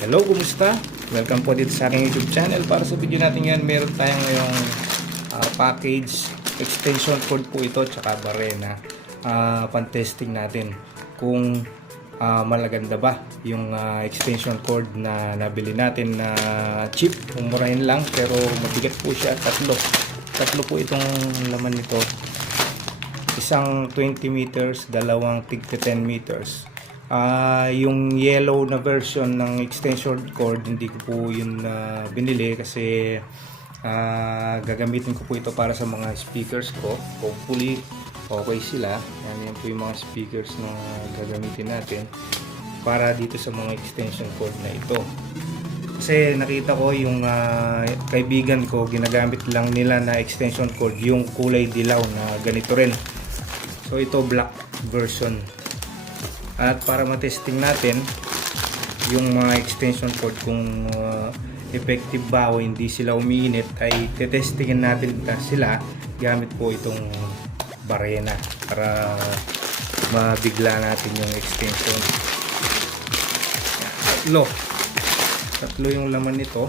Hello, kumusta? Welcome po dito sa aking YouTube channel. Para sa video natin yan, meron tayong ngayong package extension cord po ito tsaka barena. Pan-testing natin kung malaganda ba yung extension cord na nabili natin na cheap. Umurahin lang pero mabigat po siya. Tatlo po itong laman nito. Isang 20 meters, dalawang tig 10 meters. Yung yellow na version ng extension cord hindi ko po yun binili kasi gagamitin ko po ito para sa mga speakers ko. Hopefully okay sila. Yan po yung mga speakers na gagamitin natin para dito sa mga extension cord na ito. Kasi nakita ko yung kaibigan ko ginagamit lang nila na extension cord yung kulay dilaw na ganito rin. So ito black version. At para matesting natin yung mga extension cord kung effective ba o hindi sila umiinit, ay tetestingin natin sila gamit po itong barena para mabigla natin yung extension. Tatlo yung laman nito.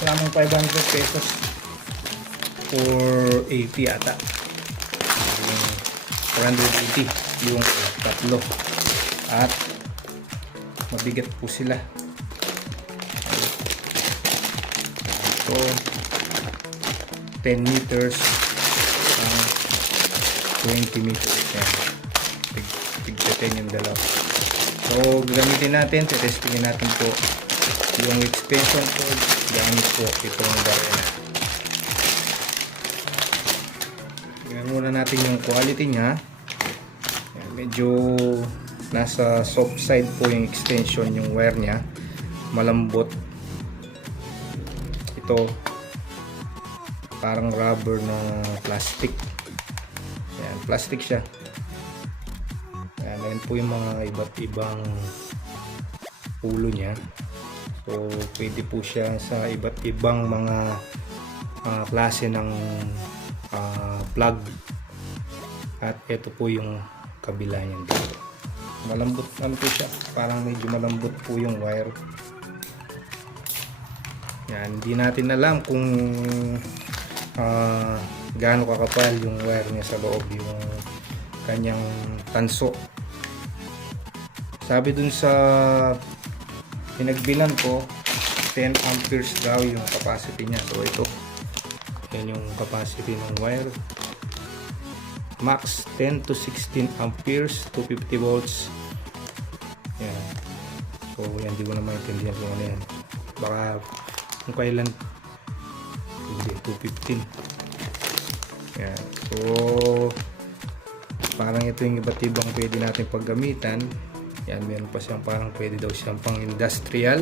Lamang 500 pesos or 80 ata. 480 yung tatlo at mabigat po sila. Ito 10 meters 20 meters yan. Tig-10 yung dalawa. So gagamitin natin, testingin natin po yung extension cord gamit po itong barena. Tingnan muna natin yung quality nya. Medyo nasa soft side po yung extension, yung wire nya malambot. Ito parang rubber na plastic. Ayan, plastic siya. Ayan po yung mga iba't ibang ulo nya. So pwede po siya sa iba't ibang mga klase ng plug. At ito po yung kabila niyan dito. Malambot ano po siya, parang medyo malambot po yung wire. Yan, hindi natin alam kung gaano kakapal yung wire niya sa loob, yung kanyang tanso. Sabi dun sa pinagbilan ko 10 amperes daw yung capacity niya. So ito, yan yung capacity ng wire. Max 10 to 16 amperes, 250 volts. Yan. So yan, di ko na maintindihan kung ano yan. Baka kung kailan hindi, 215. Yan. So parang ito yung iba't ibang pwede natin paggamitan. Yan, meron pa siyang parang pwede daw siyang pang industrial.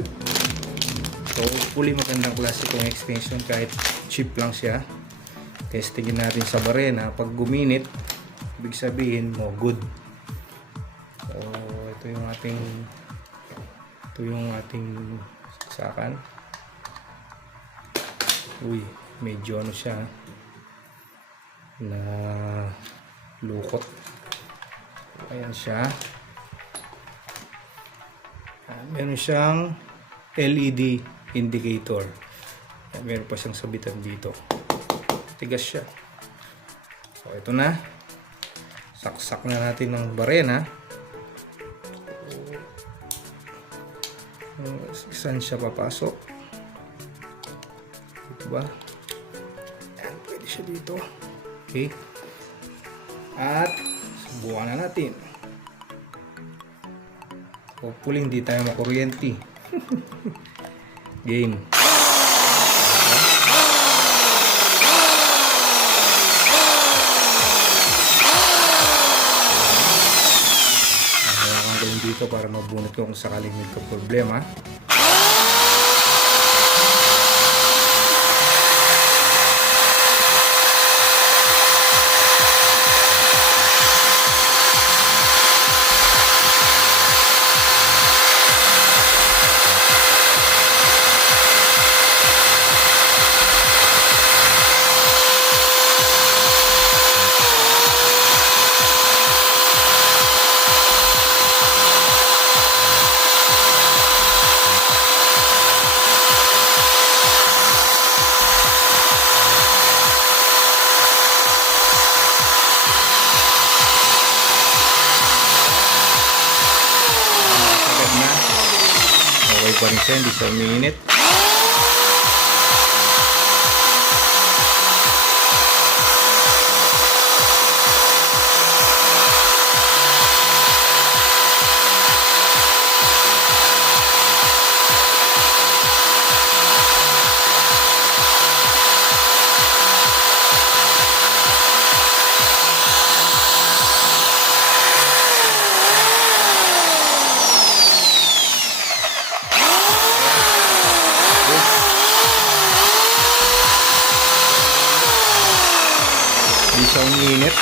So fully magandang klase kong extension kahit cheap lang siya. Testingin natin sa barena. Pag guminit, ibig sabihin mo good. So ito yung ating saksakan. Uy, medyo ano siya na lukot. Ayan siya. Meron siyang LED indicator. Meron pa siyang sabitan dito. Tigas siya. So ito na, saksak na natin ng barena. Saan siya papasok? Dito ba? Ayan, pwede siya dito. Okay, at subukan na natin. Hopefully hindi tayo makuryente. Game. Dito para mabunot ko kung sakaling may problema. pa rin siya, hindi siya umiinit. Hindi siya umiinit.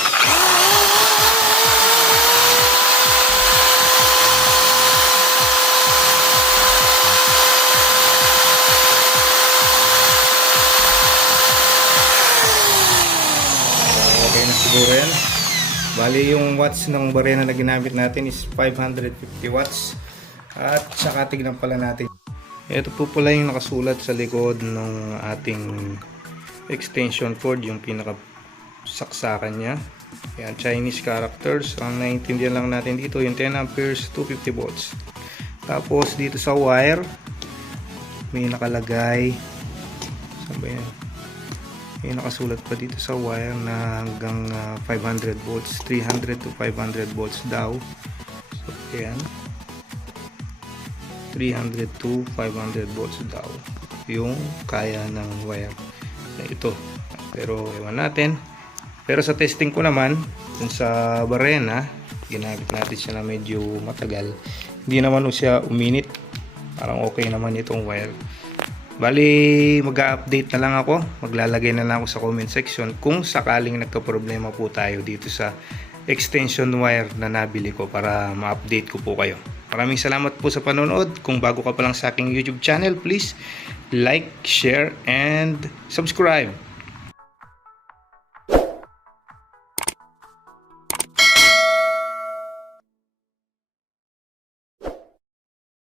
Okay na siguro yan. Bali yung watts ng barena na ginamit natin is 550 watts. At saka tignan pala natin. Ito po pala yung nakasulat sa likod ng ating extension cord, yung pinaka saksakan niya. Yan, Chinese characters. Ang naiintindihan lang natin dito yung 10 amperes 250 volts. Tapos dito sa wire may nakalagay, saan ba yan? May nakasulat pa dito sa wire na hanggang 500 volts, 300 to 500 volts daw. So yan, 300 to 500 volts daw yung kaya ng wire na ito. Pero ewan natin. Pero sa testing ko naman dun sa barena, ginamit natin siya na medyo matagal, hindi naman siya uminit. Parang okay naman itong wire. Bali mag-update na lang ako, maglalagay na lang ako sa comment section kung sakaling nagka-problema po tayo dito sa extension wire na nabili ko, para ma-update ko po kayo. Maraming salamat po sa panonood. Kung bago ka pa lang sa aking YouTube channel, please like, share, and subscribe.